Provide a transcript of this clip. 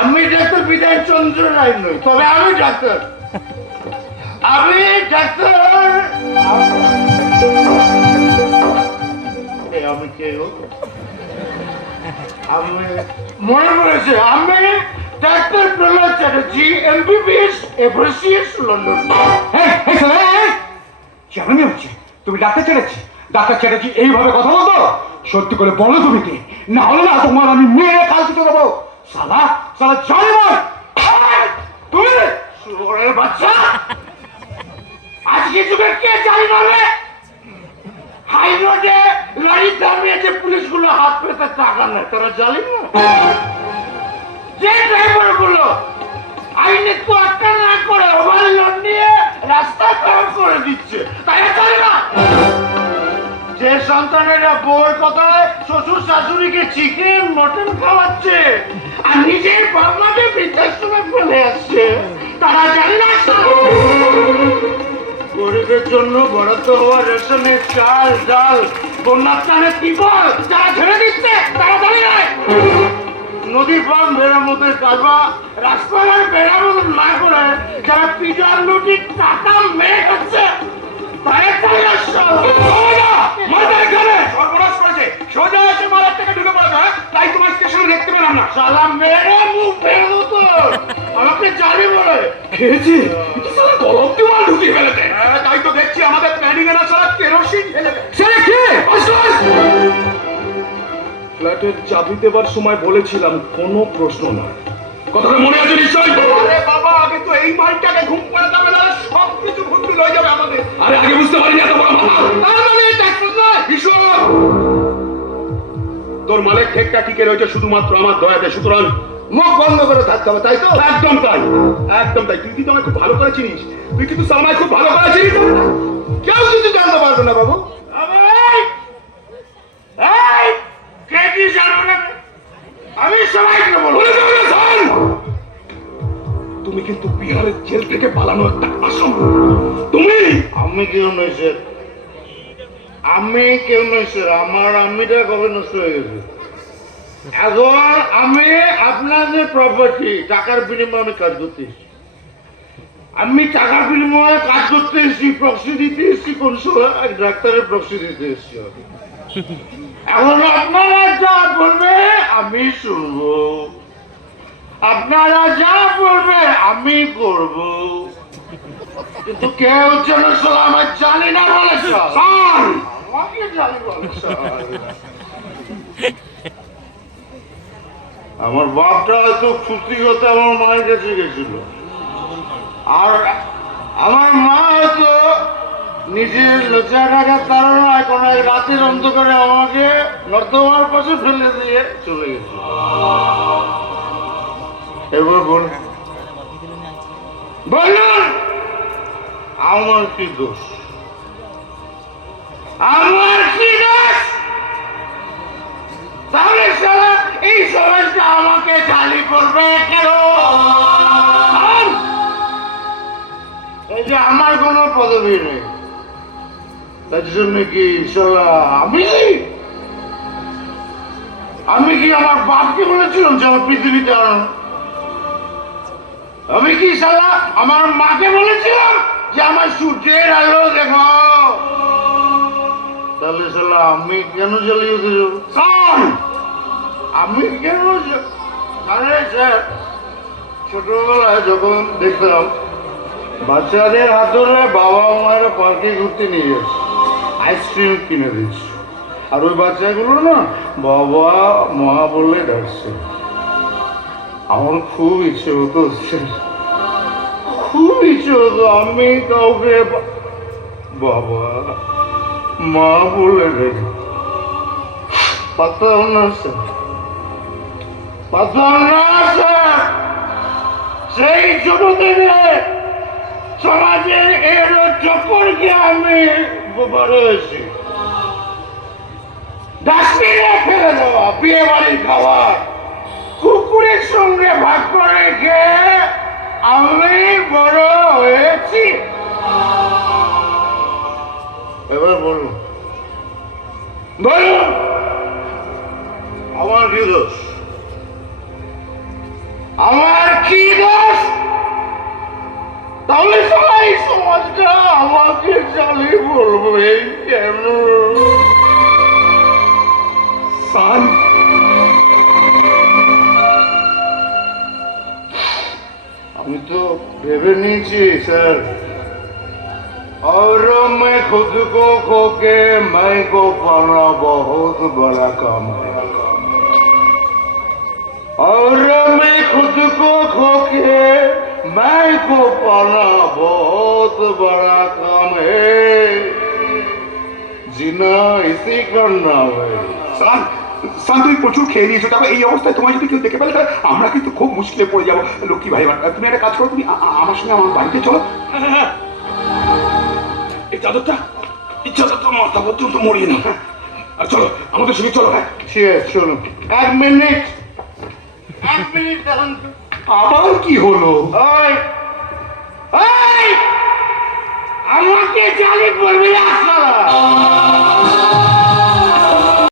আমি ডাক্তার বিধান চন্দ্র রায় নই, তবে আমি ডাক্তার। আমি ডাক্তার। আমি কে আমি মনে পড়েছে, আমি doctor Prahlad Chatterjee MBBS FACS London! কেমন হচ্ছে? তুমি ডাক্তার চ্যাটার্জি? ডাক্তার চ্যাটার্জি এইভাবে কথা বলতো? সত্যি করে বলো তুমি কি? না হলে না তোমার আমি মেরে কাল দেবো। সালা সালা শুয়োরের বাচ্চা। আজকে যুগে কে জানি হাই রোডে গাড়ি দাঁড়িয়েছে পুলিশগুলো হাত পেতে টাকা নেয় তারা জানি না? যে ড্রাইভারগুলো আইনে তো আটকা না করে ওভারলোড নিয়ে রাস্তা পার করে দিচ্ছে। সন্তানেরা বউর কথায় শ্বশুর শাশুড়িকে চিকেন মটন খাওয়াচ্ছে আর নিজের বাবাকে বৃদ্ধাশ্রমে ফেলে আসছে। তারা জানে না গরিবের জন্য বরাদ্দ হওয়া রেশনের চাল, ডাল যারা ছেড়ে দিচ্ছে, তারা জানে নদী পান মেরামতের কাজবা রাস্তাঘাট মেরামত না করে যারা পিজার লুটির টাকা মেয়ে খাচ্ছে জানে তাই তোমার স্টেশনে দেখতে পেলাম না। মেরে মুখ ফেলে তো। আমাকে জানি বলে। খেয়েছি। কলম মাল ঢুকিয়ে ফেলেছে। হ্যাঁ তাই তো দেখছি আমাদের প্ল্যানিং এর কেরোসিন সেটা কি? ফ্ল্যাটের চাবি দেবার সময় বলেছিলাম কোনো প্রশ্ন না কথাটা মনে আছে নিশ্চয় আরে বাবা আগে তো এই মালটাকে ঘুম পাড়াতে হবে না সব কিছু ভুলটুল হয়ে যাবে আমাদের। আরে আগে বুঝতে পারিনি এত বড় মাথা তার মানে নয় ঈশ্বর তোর মালের ঠেকটা টিকে রয়েছে শুধুমাত্র আমার দয়াতে। সুতরাং মুখ বন্ধ করে থাকতে হবে তাই তো? একদম তাই। একদম তাই। তুই কিন্তু আমায় খুব ভালো করে চিনিস। তুই কিন্তু আমায় খুব ভালো করে চিনিস। কেউ কিছু জানতে পারবে না বাবু। আমি এই কে কি জানো না? আমি সবাইকে বলব। বলে যাও না, শোন! তুমি কিন্তু বিহারের জেল থেকে পালানো একটা আসাম তুমি? আমি কেউ নই স্যার আমি কেউ নই স্যার আমার আমিটা কবে নষ্ট হয়ে গেছে। এখন আমি আপনাদের প্রপার্টি টাকার বিনিময়ে আমি কাজ করতে আমি টাকার বিনিময়ে কাজ করতে এসেছি প্রক্সি দিতে এসেছি কোন সময় ডাক্তারের প্রক্সি দিতে এসেছি এখন আপনারা যা বলবে, আমি শুনব আপনারা যা বলবে, আমি করব কিন্তু কেউ যেন আমার জানি না বলেছে শোন! আমাকে জানি বলেছে আমার বাপটা হয়তো খুশি করতে আমার মায়ের কাছে গেছিল। আর আমার মা হয়তো নিজের লজ্জা টাকার তাড়নায় কোনো এক রাতের অন্ধকারে আমাকে নর্দমার পাশে ফেলে দিয়ে চলে গেছিল এবার বলুন। বলুন, আমার কি দোষ? আমার কি দোষ? তাহলে আমাকে গালি করবে কেন? এই যে আমার কোনো পদবি নেই। তার জন্য কি আমি? আমি কি আমার বাপকে বলেছিলাম যে আমার পৃথিবীতে আমি কি সালা আমার মাকে বলেছিলাম যে আমার সূর্যের আলো দেখো? তাহলে সালা আমি কেন জ্বালিয়ে দেব? আমি কেন ছোটবেলায় যখন দেখতাম, বাচ্চাদের হাত ধরে বাবা মায়েরা পার্কে ঘুরতে নিয়ে যাচ্ছে আইসক্রিম কিনে দিচ্ছে আর ওই বাচ্চাগুলো না, বাবা, মা বলে ডাকছে আমার খুব ইচ্ছে হতো খুব ইচ্ছে হতো আমি কাউকে বাবা, মা বলে ডাকি পাতাম না, স্যার। সেই থেকে সমাজের এর চক্করকে আমি হয়েছি ডাস্টবিনে ফেলে দেওয়া, বিয়ে বাড়ির খাবার কুকুরের সঙ্গে ভাগ করে খেয়ে আমি বড় হয়েছি। এবার বলুন। বলুন। আমার কি দোষ? আমার কি দোষ তাহলে সবাই সমাজটা আমাকে চালিয়ে বলবে কেন সান আমি তো ভেবে নিয়েছি স্যার और मैं खुद को खो के मैं को पाना बहुत बड़ा काम है और मैं खुद को खो के मैं को पाना बहुत बड़ा काम है जीना इसी का नाम है সান সান তুমি প্রচুর খেয়ে নিয়েছো দেখো এই অবস্থায় তোমার যদি কেউ দেখে ফেলে তাহলে আমরা কিন্তু খুব মুশকিলে পড়ে যাবো লক্ষ্মী ভাই আমার তুমি একটা কাজ করো তুমি আ- আ- আমার সঙ্গে আমার বাড়িতে চলো হ্যাঁ, এই চাদরটা এই চাদরটা মাথা পর্যন্ত মরিয়ে নাও হ্যাঁ আর চলো আমাদের সঙ্গে চলো হ্যাঁ ঠিক আছে চলুন এক মিনিট এক আবার কি হলো? আমাকে জালি করবি না